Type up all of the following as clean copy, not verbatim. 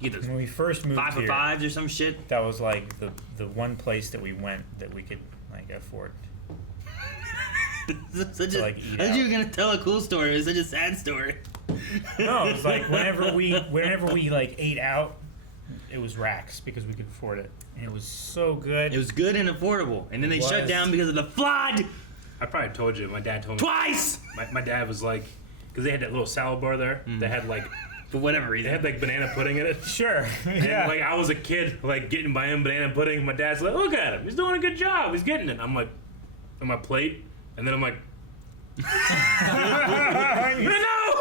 You get those When we first moved 5 for here, 5s or some shit. that was like the one place that we went that we could like afford. Such To, a, like, eat I thought you out. were gonna tell a cool story. It was such a sad story. No, it was like whenever we like ate out, it was racks because we could afford it, and it was so good. It was good and affordable, and then they It shut was. down because of the flood I probably told you. My dad told me twice My dad was like, because they had that little salad bar there. They had like for whatever they reason. had like banana pudding in it. Sure. And Yeah. like I was a kid, like getting by him banana pudding. My dad's like, look at him, he's doing a good job. He's getting it. I'm like, on my plate, and then I'm like, no.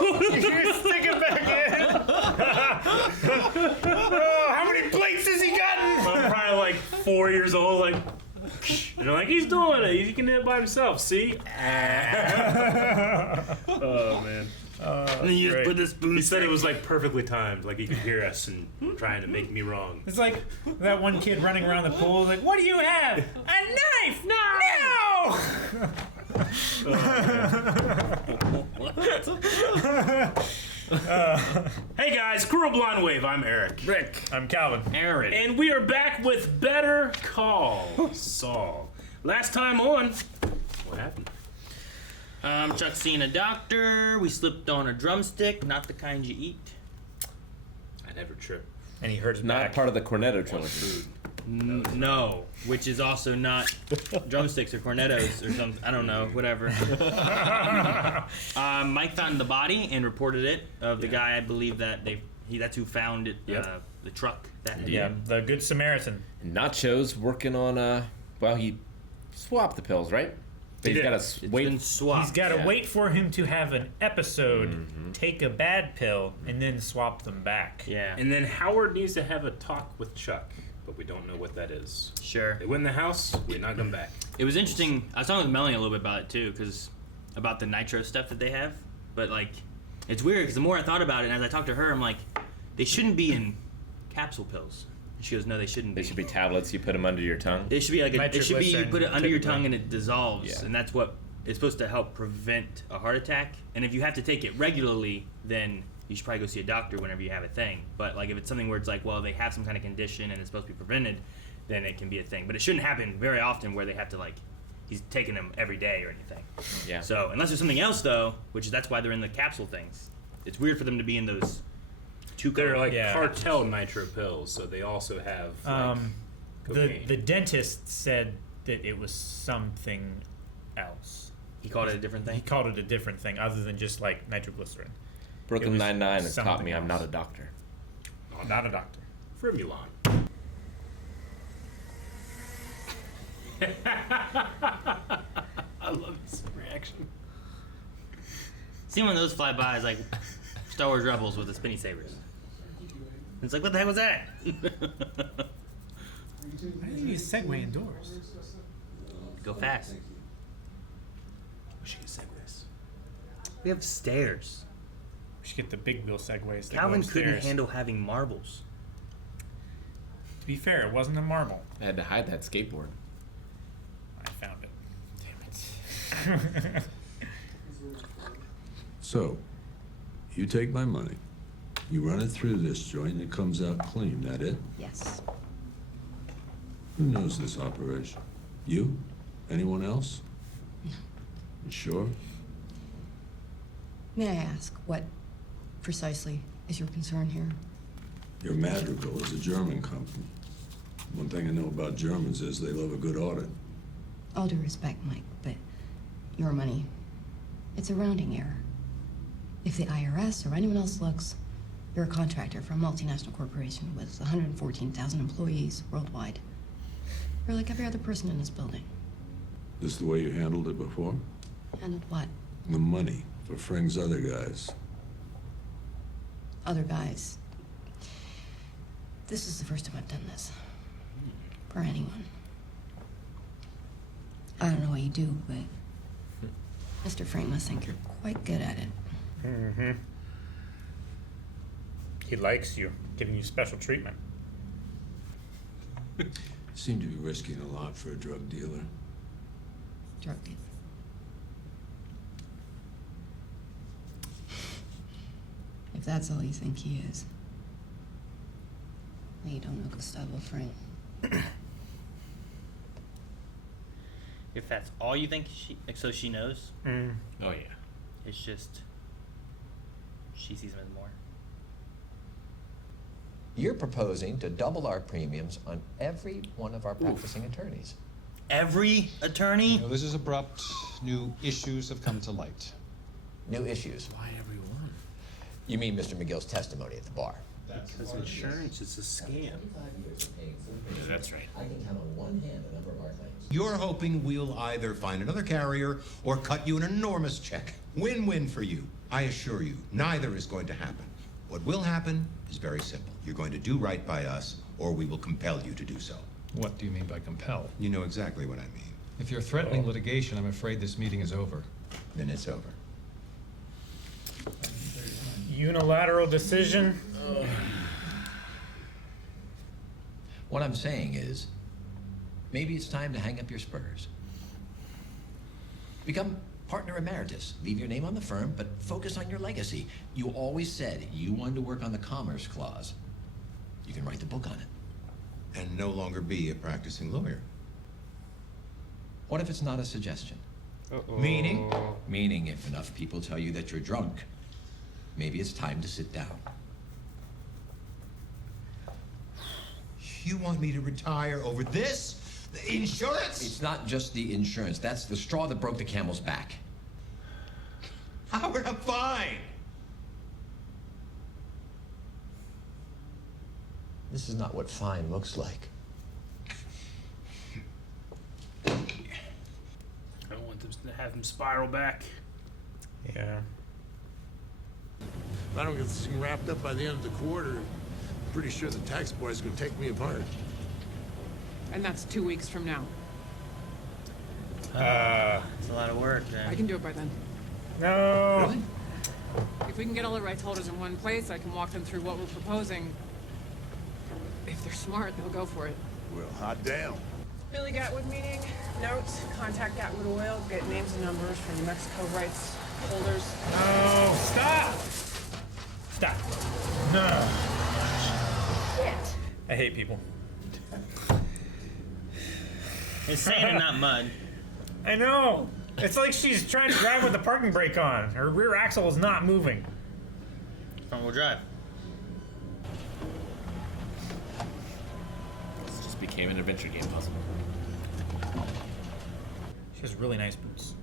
You're sticking back in. Oh, how many plates has he gotten? I'm probably like 4 years old, like, and they're like, he's doing it. He can do it by himself. See? Oh man. And then you just great. put the spoon. He said it was like perfectly timed, like he could hear us and trying to make me wrong. It's like that one kid running around the pool, like, what do you have? A knife! No! Hey guys, Cruel Blonde Wave. I'm Eric. Rick. I'm Calvin. Aaron. And we are back with Better Call Saul. Last time on, what happened? Chuck's seeing a doctor. We slipped on a drumstick, not the kind you eat. I never trip. And he hurt his Not back. part of the Cornetto trilogy. No, which is also not drumsticks or cornetos or something. I don't know, whatever. Mike found the body and reported it of the guy. I believe that that's who found it. Yep. The truck that Yeah, the Good Samaritan. And Nacho's working on well, he swapped the pills, right? But he's did. got It's to been wait. swapped. He's got to Yeah. wait for him to have an episode, take a bad pill, and then swap them back. Yeah, And then Howard needs to have a talk with Chuck, but we don't know what that is. sure. They went in the house, we knocked them back. It was interesting. I was talking with Melanie a little bit about it too, about the nitro stuff that they have. But like, it's weird because the more I thought about it, and as I talked to her, I'm like, they shouldn't be in capsule pills. She goes, no, they shouldn't be. They should be tablets. You put them under your tongue. It should be like it should be you Nitroglycerin, put it under your typically. tongue and it dissolves, Yeah. and that's what it's supposed to help prevent a heart attack. And if you have to take it regularly, then you should probably go see a doctor whenever you have a thing. But like if it's something where it's like, well, they have some kind of condition and it's supposed to be prevented, then it can be a thing. But it shouldn't happen very often where they have to like he's taking them every day or anything. Yeah. So unless there's something else though, which is that's why they're in the capsule things. It's weird for them to be in those two. They're like Yeah. cartel nitro pills, so they also have like, cocaine. The dentist said that it was something else. He called it a different He thing. called it a different thing other than just like nitroglycerin. It Brooklyn was Nine-Nine has taught something me I'm else. not a doctor. Not a doctor. Frimulon. I love this reaction. Seeing one of those fly by is like Star Wars Rebels with the spinny sabers. It's like, what the heck was that? Why did you use Segway indoors? Go fast. We should get segways. We have stairs. We should get the big wheel Segways. that go Calvin couldn't upstairs. handle having marbles. To be fair, it wasn't a marble. I had to hide that skateboard. I found it. Damn it. So, you take my money, you run it through this joint, it comes out clean, that it? Yes. Who knows this operation? You? Anyone else? You sure? May I ask, what precisely is your concern here? Your Madrigal is a German company. One thing I know about Germans is they love a good audit. All due respect, Mike, but your money, it's a rounding error. If the IRS or anyone else looks, you're a contractor for a multinational corporation with 114,000 employees worldwide. You're like every other person in this building. This the way you handled it before? And what? The money for Fring's other guys. Other guys. This is the first time I've done this. For anyone. I don't know what you do, but Mr. Frank must think you're quite good at it. Mm-hmm. He likes you, giving you special treatment. Seem to be risking a lot for a drug dealer. Drug dealer. If that's all you think he is. You don't know Gustavo Frank. If that's all you think so she knows, Oh yeah. it's just she sees him as more. You're proposing to double our premiums on every one of our practicing attorneys. Every attorney? This is abrupt. New issues have come to light. New issues. Why everyone? You mean Mr. McGill's testimony at the bar? Because insurance is a scam. Yeah, that's right. I can count on one hand the number of our claims. You're hoping we'll either find another carrier or cut you an enormous check. Win-win for you. I assure you, neither is going to happen. What will happen is very simple. You're going to do right by us, or we will compel you to do so. What do you mean by compel? You know exactly what I mean. If you're threatening litigation, I'm afraid this meeting is over. Then it's over. Unilateral decision. What I'm saying is, maybe it's time to hang up your spurs. Become partner emeritus. Leave your name on the firm, but focus on your legacy. You always said you wanted to work on the Commerce Clause. You can write the book on it. And no longer be a practicing lawyer. What if it's not a suggestion? Meaning? Meaning if enough people tell you that you're drunk, maybe it's time to sit down. You want me to retire over this? The insurance? It's not just the insurance. That's the straw that broke the camel's back. How would I find? This is not what fine looks like. I don't want them to have him spiral back. Yeah. If I don't get this thing wrapped up by the end of the quarter, I'm pretty sure the tax boy's gonna take me apart. And that's 2 weeks from now. It's a lot of work. I can do it by then. No. Really? If we can get all the rights holders in one place, I can walk them through what we're proposing. If they're smart, they'll go for it. Well, hot damn. Billy Gatwood meeting. Note, contact Gatwood Oil, get names and numbers from New Mexico rights holders. No, stop! Stop. No. Shit. I hate people. It's sand and not mud. I know. It's like she's trying to drive with the parking brake on. Her rear axle is not moving. Front wheel drive. This just became an adventure game puzzle. She has really nice boots.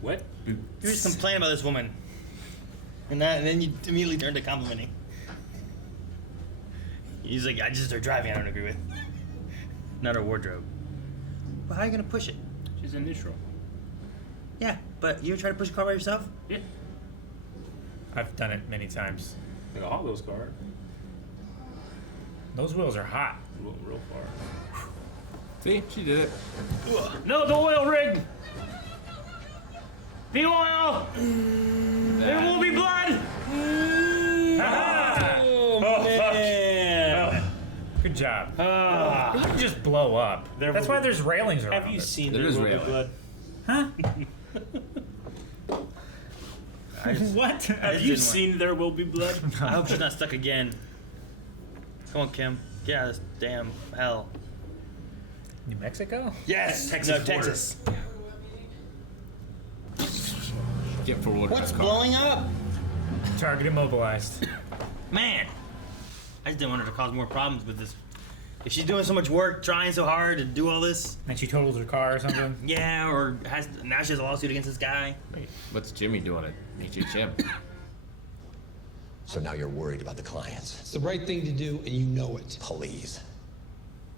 What? You just complain about this woman. And then you immediately turn to complimenting. He's like, I just start driving, I don't agree with. Not her wardrobe. But how are you gonna push it? She's a neutral. Yeah, but you ever try to push a car by yourself? Yeah. I've done it many times. Like a Hot Wheels car. Those wheels are hot. Real far. See, she did it. No, the oil rig! The oil! There will be blood! Oh, man. Good job. It wouldn't just blow up. There That's will why be- there's railings around Have you it. seen There There is Will Be railing. Blood? Huh? I just, What? Have you seen There Will Be Blood? I hope she's not stuck again. Come on, Kim. Get out of this damn hell. New Mexico? Yes! Texas No, border. Texas. Get forward. What's car. blowing up? Target immobilized. Man! I just didn't want her to cause more problems with this. If she's doing so much work, trying so hard to do all this, And she totals her car or something. yeah, or now she has a lawsuit against this guy. Wait, what's Jimmy doing at HHM? So now you're worried about the clients. It's the right thing to do, and you know it. Please.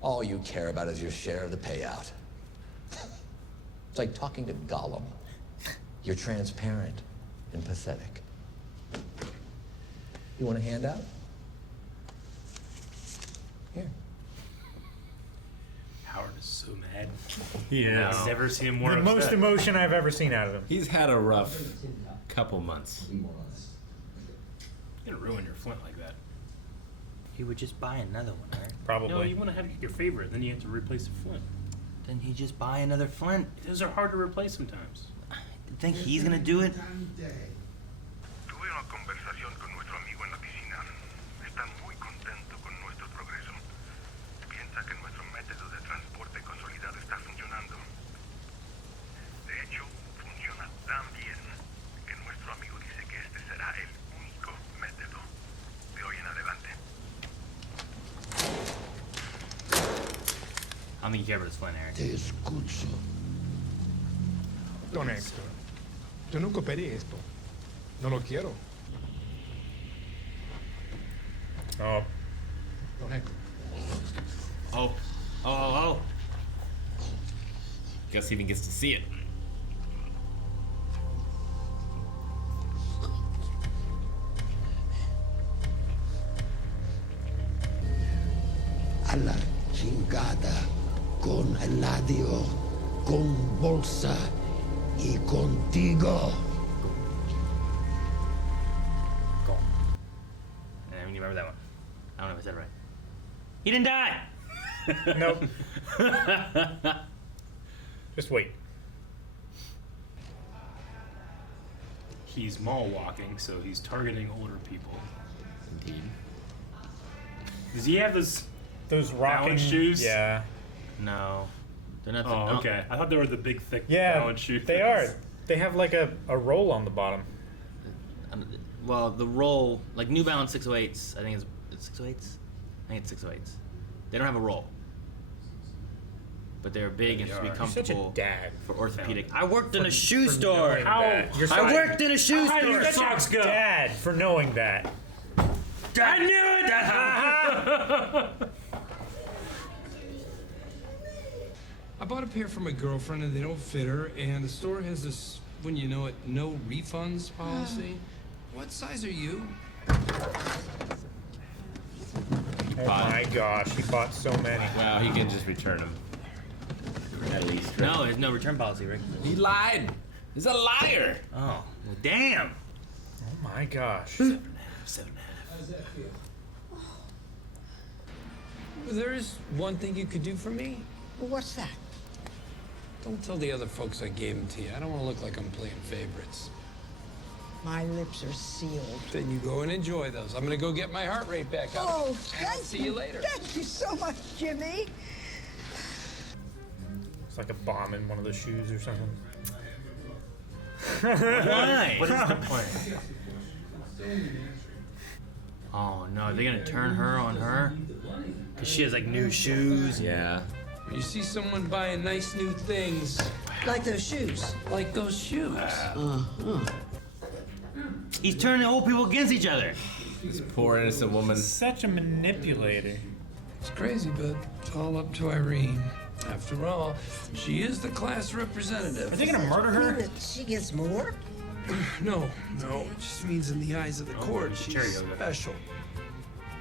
All you care about is your share of the payout. It's like talking to Gollum. You're transparent and pathetic. You want a handout? Here. Howard is so mad. Yeah. I've never seen him more The upset. most emotion I've ever seen out of him. He's had a rough couple months. You're gonna ruin your Flint like that. He would just buy another one, right? Probably. No, you want to have your favorite, then you have to replace the Flint. Then he just buy another Flint. Those are hard to replace sometimes. Think he's gonna do it? Tuve una conversación con nuestro amigo en la piscina. Está muy contento con don't think you care about his Flint, Aaron. Te escucho. Don Héctor, yo nunca pedí esto. No lo quiero. Oh. Don Héctor. Oh. Gus even gets to see it. A la chingada con Eladio, con Bolsa y contigo. I don't even remember that one. I don't know if I said it right. He didn't die! Nope. Just wait. He's mall walking, so he's targeting older people. Indeed. Does he have those rocking balance shoes? Yeah. No. They're not Oh, okay. I thought they were the big, thick Yeah, balance shoes. they are. They have like a roll on the bottom. Well, the roll, like New Balance 608s, I think it's 608s? I think it's 608s. They don't have a roll. But they're big and supposed to be You're comfortable such a dad. for orthopedic. I worked in a shoe store. knowing that. You're I worked in a shoe How store. did your socks go? Dad for knowing that. I knew it! I bought a pair for my girlfriend and they don't fit her, and the store has this, when you know it, no refunds policy. What size are you? Oh my gosh, he bought so many. Well, he can just return them. At least. Right? No, there's no return policy, Rick. He lied. He's a liar. Oh, well, damn. Oh my gosh. 7.5. How does that feel? There is one thing you could do for me. Well, what's that? Don't tell the other folks I gave them to you. I don't want to look like I'm playing favorites. My lips are sealed. Then you go and enjoy those. I'm gonna go get my heart rate back up. Oh, thank See you later. Thank you so much, Jimmy. It's like a bomb in one of the shoes or something. Why? What is the plan? Oh no, they're gonna turn her on her? Cause she has like new shoes. Yeah. When you see someone buying nice new things, Like those shoes. like those shoes. He's turning old people against each other. This poor innocent woman. Such a manipulator. It's crazy, but it's all up to Irene. After all, she is the class representative. Are they gonna murder her? Mean that she gets more? No, it just means in the eyes of the court, she's cherry yoga. special.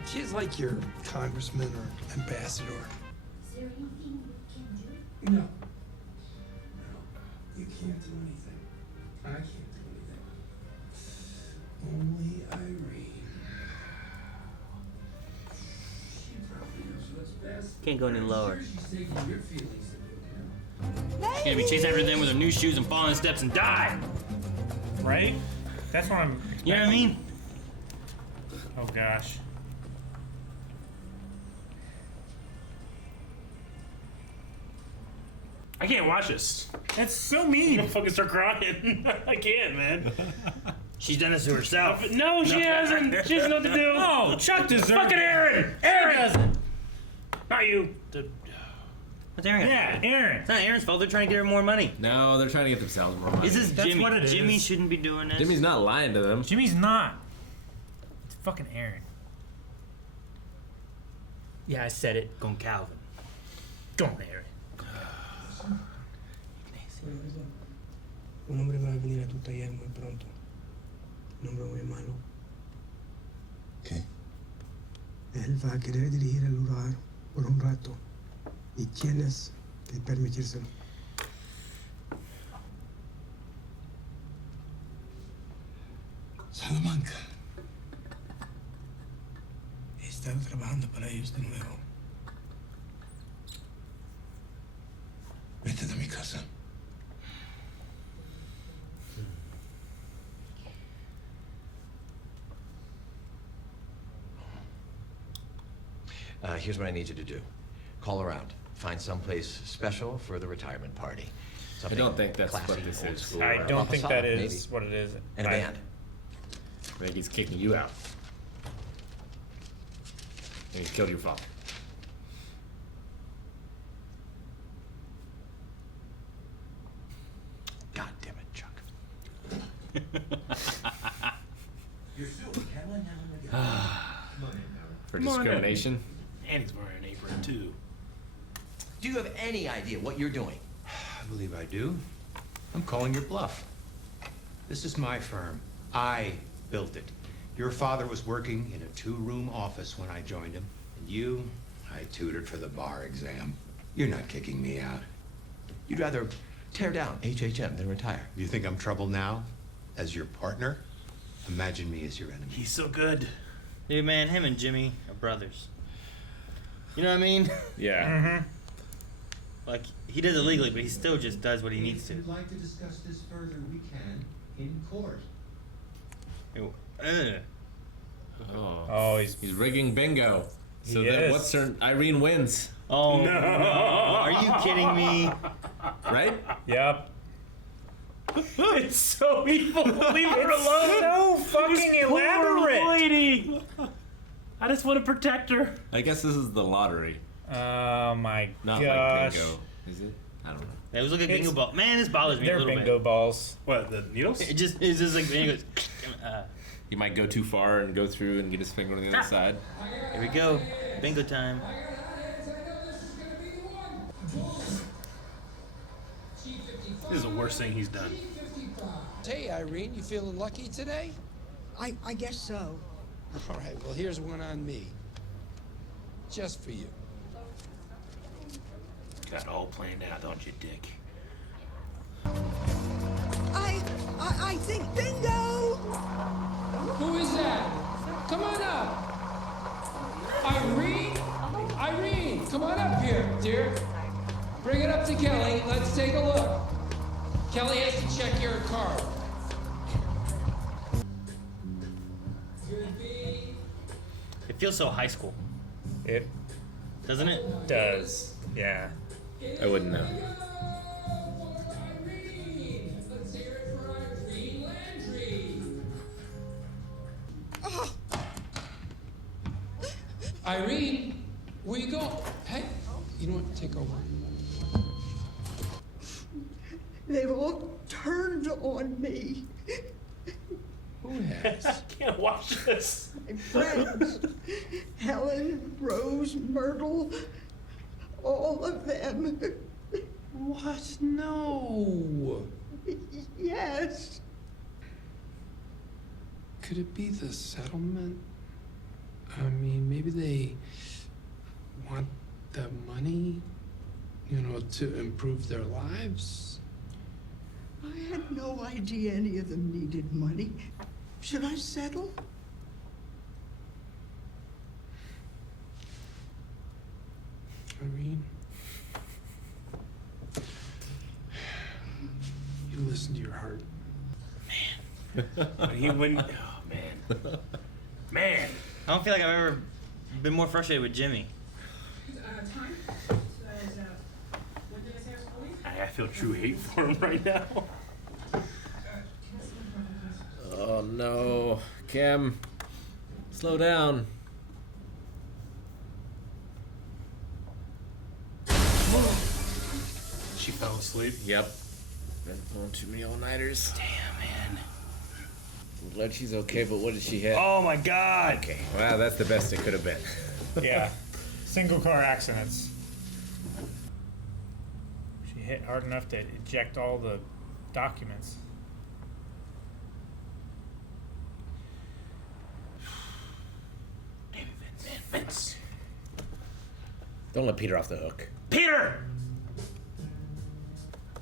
She's like your congressman or ambassador. Is there anything we can do? No. No. You can't do anything. I can't do anything. Only Irene. She probably knows what's best. Can't go any lower. She's taking your feelings into account. She's gonna be chasing after them with her new shoes and falling the steps and die. Right? That's what I'm. You know what I mean? Oh gosh. I can't watch this. That's so I'm mean. gonna fucking start crying. I can't, man. She's done this to herself. No, she hasn't. She doesn't know what to do. Oh, Chuck deserves Fucking it. Aaron! She Aaron! doesn't. Not you. What's Aaron? Yeah, Aaron. It's not Aaron's fault. They're trying to get her more money. No, they're trying to get themselves more money. This is That's Jimmy. what it is. Jimmy shouldn't be doing this. Jimmy's not lying to them. Jimmy's not. It's fucking Aaron. Yeah, I said it. Con Calvin. Go on, Aaron. Un hombre va a venir a tu taller muy pronto. Un hombre muy malo. ¿Qué? Él va a querer dirigir el lugar por un rato. Y tienes que permitírselo. Salamanca. He estado trabajando para ellos de nuevo. Vete de mi casa. Here's what I need you to do. Call around. Find someplace special for the retirement party. I don't think that's classy, what this old is. school, I or don't a think facade, that is maybe. what it is. And a band. I think he's kicking you out. And he killed your father. For Come on in. discrimination. And he's wearing an apron, too. Do you have any idea what you're doing? I believe I do. I'm calling your bluff. This is my firm. I built it. Your father was working in a 2-room office when I joined him. And you, I tutored for the bar exam. You're not kicking me out. You'd rather tear down HHM than retire. You think I'm trouble now? As your partner? Imagine me as your enemy. He's so good. Dude, man, him and Jimmy are brothers. You know what I mean? Yeah. Like, he does it legally, but he still just does what he needs If to. you'd like to discuss this further, we can in court. Oh, he's rigging bingo. So He then is. what's her... Irene wins. Oh, no. Are you kidding me? Right? Yep. It's so evil. Leave her alone. So fucking This poor elaborate. lady. I just want to protect her. I guess this is the lottery. Oh my Not gosh. like bingo. Is it? I don't know. It was like a It's- bingo ball. Man, this bothers me a They're little bingo bit. balls. What, the needles? It's just like, and he goes, He might go too far and go through and get his finger on the other side. here we go. Bingo time. This is the worst thing he's done. Hey, Irene, you feeling lucky today? I guess so. All right, well, here's one on me. Just for you. Got it all planned out, don't you, Dick? I think bingo! Who is that? Come on up. Irene? Irene, come on up here, dear. Bring it up to Kelly. Let's take a look. Kelly has to check your card. It feels so high school, It doesn't it? does. Yeah. I wouldn't know. Irene! Let's hear it for Irene Landry. Irene, where you going? Hey, you know what? Take over. They've all turned on me. Who has? I can't watch this. My friends, Helen, Rose, Myrtle, all of them. What? No. Yes. Could it be the settlement? I mean, maybe they want the money, you know, to improve their lives. I had no idea any of them needed money. Should I settle? Irene, you listen to your heart. When oh man, man. I don't feel like I've ever been more frustrated with Jimmy. I feel true hate for him right now. Oh no. Cam, slow down. She fell asleep. Yep. Been pulling too many all-nighters. Damn, man. I'm glad she's okay, but what did she hit? Oh my God. Okay. Well, that's the best it could have been. Yeah. Single car accidents. She hit hard enough to eject all the documents. Vince. Don't let Peter off the hook. Peter!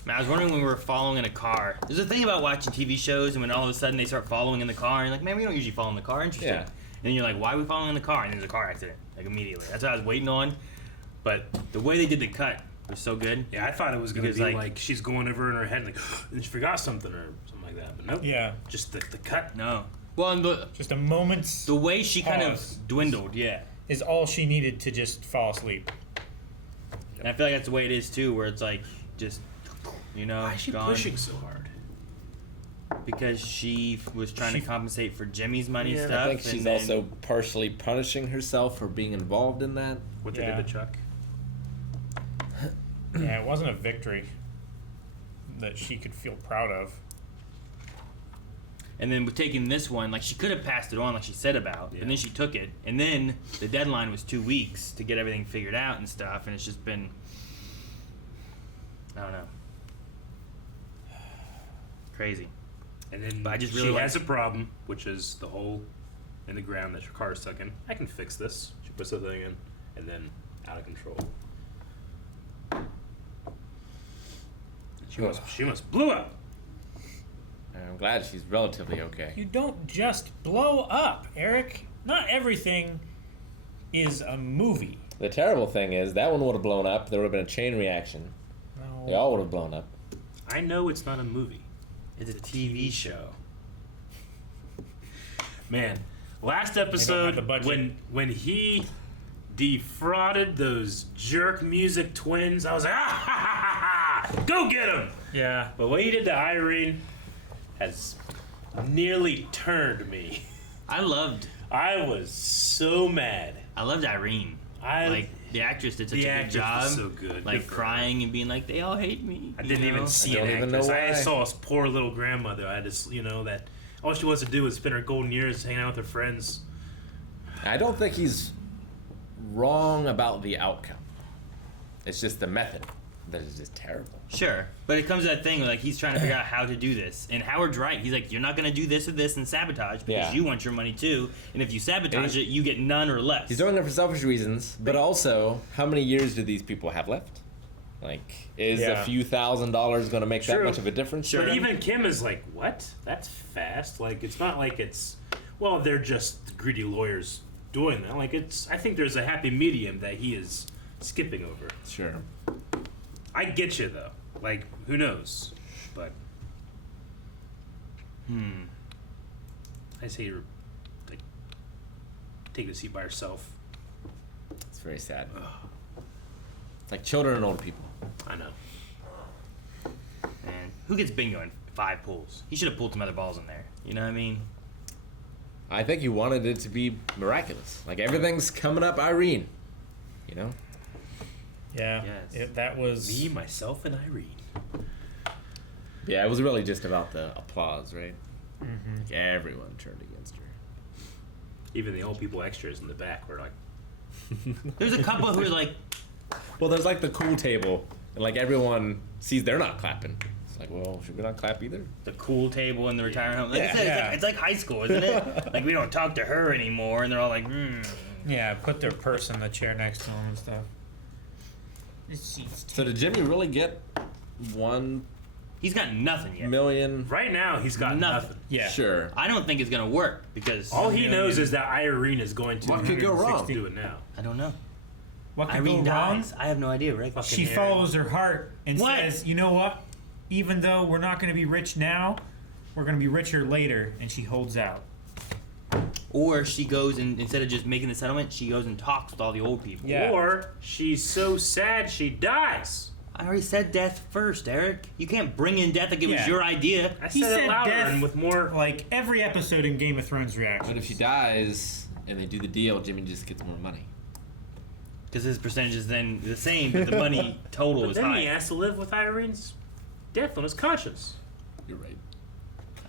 Man, I was wondering when we were following in a car. There's a thing about watching TV shows and when all of a sudden they start following in the car and you're like, man, we don't usually follow in the car. Interesting. Yeah. And then you're like, why are we following in the car? And then there's a car accident, like immediately. That's what I was waiting on. But the way they did the cut was so good. Yeah, I thought it was gonna Because, be like she's going over in her head like and she forgot something or something like that. But nope. Yeah. Just the cut. No. Well, and Just a moment's the way she kind pause of dwindled, yeah. is all she needed to just fall asleep. And I feel like that's the way it is too, where it's like just, you know, Why is she gone. pushing so hard? Because she was trying She- to compensate for Jimmy's money Yeah, stuff. I think and she's then- also partially punishing herself for being involved in that. What they Yeah. did to Chuck. Yeah, it wasn't a victory that she could feel proud of. And then with taking this one, like, she could have passed it on, like she said about, and then she took it. And then the deadline was 2 weeks to get everything figured out and stuff, and it's just been, I don't know, crazy. And then But I just really she like- has a problem, which is the hole in the ground that your car is stuck in. I can fix this. She puts the thing in, and then out of control. She must blew up. I'm glad she's relatively okay. You don't just blow up, Eric. Not everything is a movie. The terrible thing is that one would have blown up. There would have been a chain reaction. No. They all would have blown up. I know it's not a movie. It's a TV show. Man, last have episode the budget. when he defrauded those jerk music twins, I was like, ah, ha, ha, ha, ha, go get him! Yeah. But what he did to Irene has nearly turned me. I loved was so mad. I loved Irene. Like, the actress did such The a good actress job. was so good. Like, Good for crying and being like, they all hate me. I didn't even see don't an even know actress. I why. saw his poor little grandmother. I just, that all she wants to do is spend her golden years hanging out with her friends. I don't think he's wrong about the outcome. It's just the method that is just terrible. Sure, but it comes to that thing where, like, he's trying to figure out how to do this, and Howard's right. He's like, you're not going to do this or this and sabotage because Yeah. you want your money too, and if you sabotage it, you get none or less. He's doing it for selfish reasons, but also, how many years do these people have left? Like, is a few $1,000s going to make that True. much of a difference? But even Kim is like, what? That's fast. Like, it's not like it's, well, they're just greedy lawyers doing that. Like, I think there's a happy medium that he is skipping over. Sure. I get you, though. Like, who knows? But, I say you're, like, taking a seat by yourself. It's very sad. It's like children and old people. I know. And who gets bingo in 5 pulls? He should have pulled some other balls in there. You know what I mean? I think he wanted it to be miraculous. Like, everything's coming up Irene. You know? Yeah. Yes. That was Me, myself, and Irene. Yeah, it was really just about the applause, right? Mhm. Like, everyone turned against her. Even the old people extras in the back were like, There's a couple who are like, Well, there's like the cool table, and like everyone sees they're not clapping. It's like, well, should we not clap either? the cool table in the retirement home. Like I Yeah. said, it's like high school, isn't it? Like, we don't talk to her anymore, and they're all like, Yeah, put their purse in the chair next to him and stuff. So did Jimmy really get 1 He's got nothing yet. million? right now, he's got nothing. Yeah. Sure. I don't think it's gonna work because All he knows is that Irene is going to What could go wrong? do it now. I don't know. What could Irene go wrong? dies. I have no idea, Rick. She Fucking follows her heart and What? says, you know what? Even though we're not going to be rich now, we're going to be richer later. And she holds out. Or she goes and instead of just making the settlement, she goes and talks with all the old people. Yeah. Or she's so sad she dies. I already said death first, Eric. You can't bring in death like it was Yeah. your idea. I He said said it louder death and with more. like every episode in Game of Thrones reaction. But if she dies and they do the deal, Jimmy just gets more money. Because his percentage is then the same, but the money total But is then high. he has to live with Irene's death on his conscience. You're right.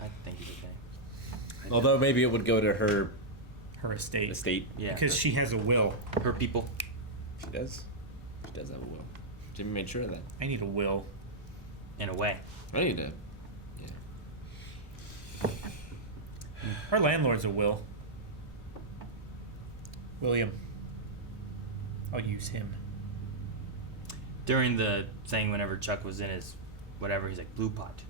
I think he's okay. Although maybe it would go to her Her estate. estate. Yeah. Because she has a will. her people. She does. She does have a will. Jimmy made sure of that. I need a will. In a way. I need to. Yeah. Our landlord's a will. William. I'll use him. During the thing, whenever Chuck was in his whatever, he's like, blue pot.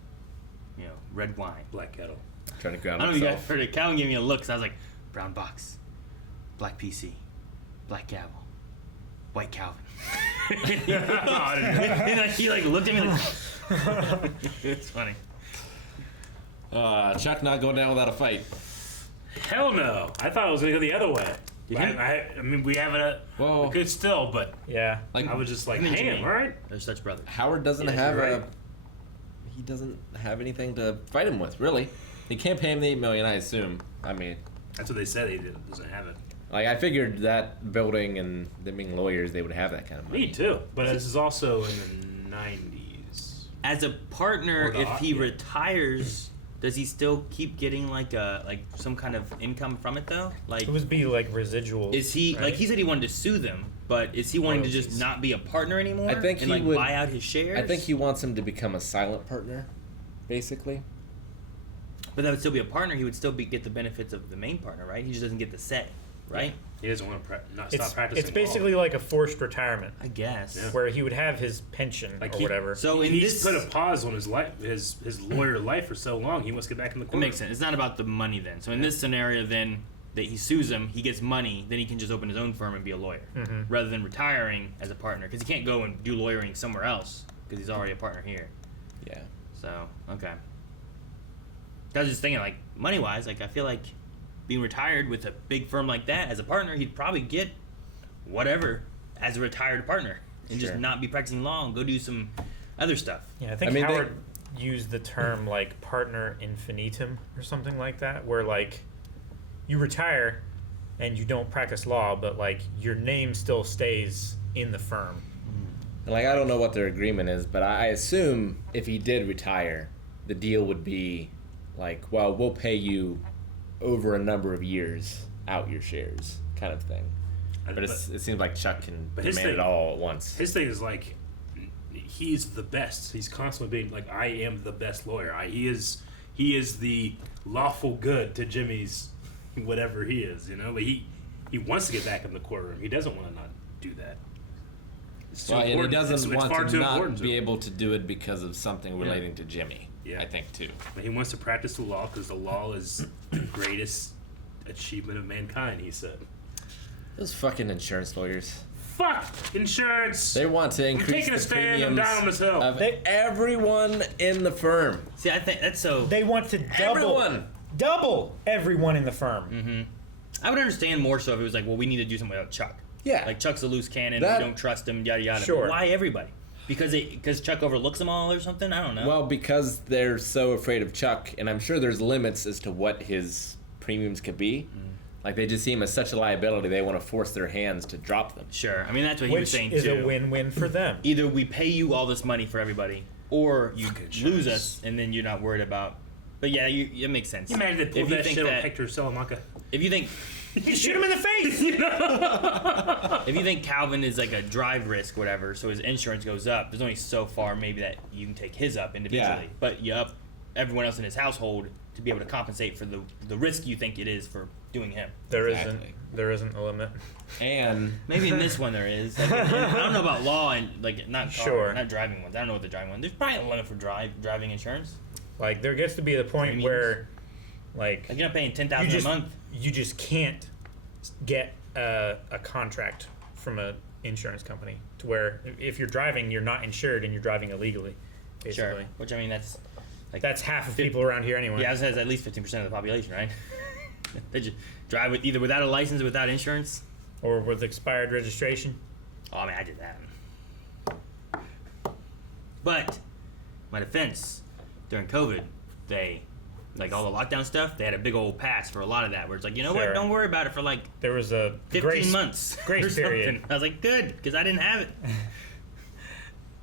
You know, red wine. Black kettle. Trying to ground I don't know if you guys himself. heard it. Calvin gave me a look, so I was like, brown box, black PC, black gavel, white Calvin. And like, he like looked at me like, it's funny. Chuck not going down without a fight. Hell no. I thought it was going to go the other way. You think? I mean, we have it. Whoa. We could still, but Yeah. Like I was just like, Him and damn, Jimmy. all right. They're such brothers. Howard doesn't Yes, have you're a. right. He doesn't have anything to fight him with, really. He can't pay him the $8 million, I assume. I mean, That's what they said. He doesn't have it. like I figured that building and them being lawyers, they would have that kind of money. Me too. But this is also in the 90s. As a partner, Or the if he yeah. retires Does he still keep getting like some kind of income from it though? Like It would be like residuals. is he right? like he said he wanted to sue them, but is he wanting to just Royalties. not be a partner anymore? I think and he like would buy out his shares. I think he wants him to become a silent partner, basically. But that would still be a partner. He would still get the benefits of the main partner, right? He just doesn't get the say, right? He doesn't want to stop practicing. It's basically like a forced retirement. I guess. Yeah. Where he would have his pension or whatever. So in he's this, put a pause on his life, his lawyer life for so long. He wants to get back in the it court. makes sense. It's not about the money then. So in this scenario, then that he sues him, he gets money, then he can just open his own firm and be a lawyer, rather than retiring as a partner, because he can't go and do lawyering somewhere else because he's already a partner here. Yeah. So okay. I was just thinking, like money wise, like I feel like being retired with a big firm like that as a partner, he'd probably get whatever as a retired partner and just Sure. not be practicing law and go do some other stuff. Yeah, I think Howard used the term like partner infinitum or something like that, where like you retire and you don't practice law, but like your name still stays in the firm. And like I don't know what their agreement is, but I assume if he did retire, the deal would be like, well, we'll pay you over a number of years out your shares, kind of thing. But it seems like Chuck can demand it all at once. His thing is like, he's the best. He's constantly being like, I am the best lawyer. He is the lawful good to Jimmy's whatever he is, you know. But he wants to get back in the courtroom. He doesn't want to not do that. It's too Well, and he important. doesn't It's want far to too not important to be him. able to do it because of something relating to Jimmy. Yeah. I think too. But he wants to practice the law because the law is the greatest achievement of mankind, he said. Those fucking insurance lawyers. Fuck insurance! They want to increase taking the a stand. I'm premiums down on this hill. of everyone in the firm. See, I think that's so. They want to double everyone in the firm. Mm-hmm. I would understand more so if it was like, well, we need to do something about Chuck. Yeah. Like Chuck's a loose cannon. That- We don't trust him. Yada yada. Sure. But why everybody? Because Chuck overlooks them all or something? I don't know. Well, because they're so afraid of Chuck, and I'm sure there's limits as to what his premiums could be. Like they just see him as such a liability, they want to force their hands to drop them. Sure. I mean, that's what he was Which saying is too. a win-win for them. Either we pay you all this money for everybody, or you lose us, and then you're not worried about. But yeah, it makes sense. You imagine they pulled If you that think shit on that- Hector Salamanca. If you think You shoot him in the face! if you think Calvin is like a drive risk, whatever, so his insurance goes up, there's only so far maybe that you can take his up individually. Yeah. But you up everyone else in his household to be able to compensate for the risk you think it is for doing him. There isn't a limit. And maybe in this one there is. Like, I don't know about law and like not car, Sure. not driving ones. I don't know what the driving one. There's probably a limit for driving insurance. Like there gets to be the point where, like you're not paying $10,000 a month. You just can't get a contract from an insurance company to where if you're driving, you're not insured and you're driving illegally. Basically. Sure. Which I mean that's like that's half of people around here anyway. Yeah, it says at least 15% of the population, right? They just drive with either without a license or without insurance. Or with expired registration. Oh, I mean, I did that. But my defense, during COVID, they, like all the lockdown stuff, they had a big old pass for a lot of that, where it's like, you know what, Sure. don't worry about it for like There was a 15 months grace or something. period. I was like, good, because I didn't have it.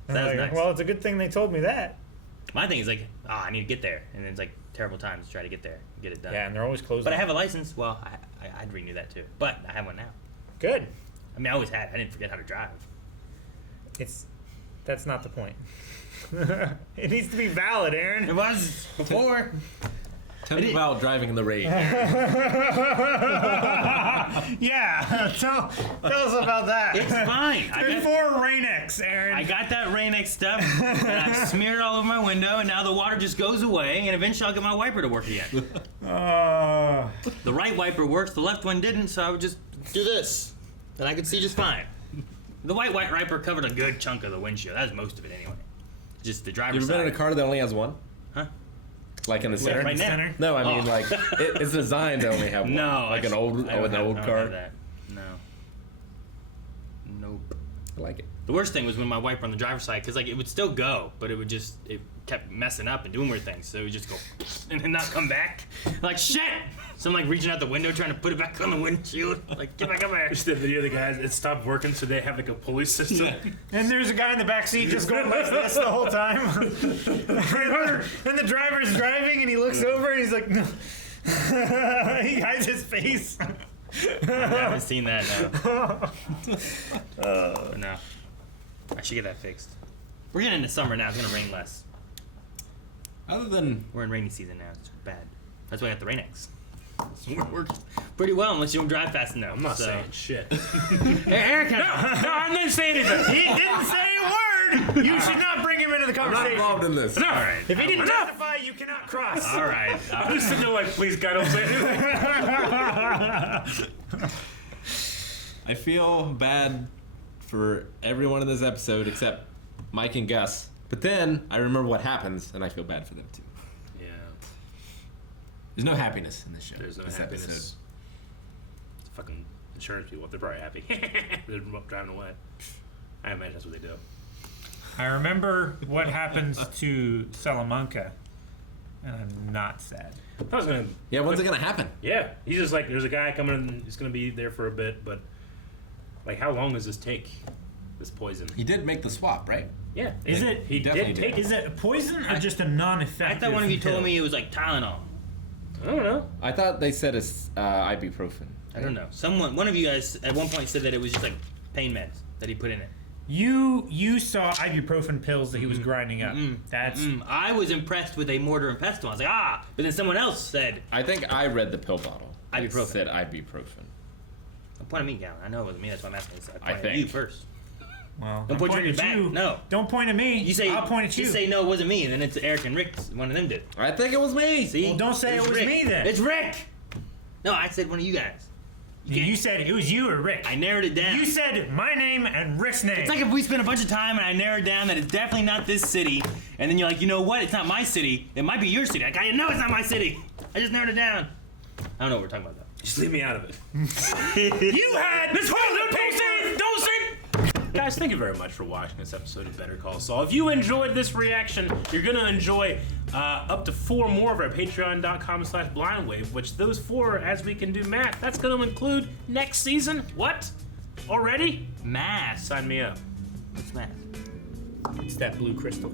And That was like, nice. well, it's a good thing they told me that. My thing is like, I need to get there, and then it's like terrible times to try to get there, get it done. Yeah, and they're always closed. But I have a license. Well, I'd renew that too. But I have one now. Good. I mean, I always had. I didn't forget how to drive. That's not the point. It needs to be valid, Aaron. It was before. Tell me about driving in the rain. Yeah, tell us about that. It's fine. Before Rain-X, Aaron. I got that Rain-X stuff, and I smeared it all over my window, and now the water just goes away, and eventually I'll get my wiper to work again. The right wiper works, the left one didn't, so I would just do this, and I could see just fine. The white wiper covered a good chunk of the windshield. That was most of it anyway. Just the You driver's ever been side. in a car that only has one? Huh? Like in the center? right now. No, I mean Oh. like it's designed to only have one. No, like I an old don't car. have that. No. Nope. I like it. The worst thing was when my wiper on the driver's side, because like it would still go, but it kept messing up and doing weird things. So it would just go and then not come back. Like shit. So I'm like reaching out the window trying to put it back on the windshield. Like get back up there. Just the video of the guys, it stopped working, so they have like a pulley system. And there's a guy in the back seat just going like this the whole time. And the driver's driving and he looks over and he's like, no. He hides his face. I haven't seen that now. But no. I should get that fixed. We're getting into summer now. It's gonna rain less. Other than we're in rainy season now. It's bad. That's why I got the Rain-X. It works pretty well unless you don't drive fast enough. I'm not saying shit. Hey, Eric, no, I didn't say anything. He didn't say a word. You should not bring him into the conversation. I'm not involved in this. No. All right. If he didn't testify, you cannot cross. All right. I'm just sitting there like, please, God, don't say anything. I feel bad for everyone in this episode except Mike and Gus. But then I remember what happens, and I feel bad for them too. Yeah. There's no happiness in this show. There's no this happiness. episode. It's fucking insurance people. They're probably happy. They're driving away. I imagine that's what they do. I remember what happens to Salamanca, and I'm not sad. I was gonna. Yeah, when's it gonna happen? Yeah, he's just like, there's a guy coming in. He's gonna be there for a bit, but like, how long does this take? This poison. He did make the swap, right? Yeah. Is it? He definitely did take. Is it poison or just a non-effective? I thought one of you pill? told me it was like Tylenol. I don't know. I thought they said it's ibuprofen. I don't know. One of you guys at one point said that it was just like pain meds that he put in it. You saw ibuprofen pills that he was grinding up. That's. I was impressed with a mortar and pestle. I was like, but then someone else said I think I read the pill bottle. Ibuprofen. It said ibuprofen. Don't point at me, Galen. I know it wasn't me. That's why I'm asking. I I pointed at think. you first. Well, Don't point point your at back. you. No. Don't point at me. You say I'll point at you. You say no, it wasn't me, and then it's Eric and Rick. One of them did. I think it was me. See? Well, don't say It's it was Rick. me then. It's Rick. No, I said one of you guys. You said it was you or Rick. I narrowed it down. You said my name and Rick's name. It's like if we spent a bunch of time and I narrowed down that it's definitely not this city, and then you're like, you know what? It's not my city. It might be your city. Like, I know it's not my city. I just narrowed it down. I don't know what we're talking about though. Just leave me out of it. You had this whole Don't say. Guys, thank you very much for watching this episode of Better Call Saul. If you enjoyed this reaction, you're going to enjoy up to 4 more of our patreon.com/blindwave, which those 4, as we can do math, that's going to include next season. What? Already? Math. Sign me up. What's math? It's that blue crystal.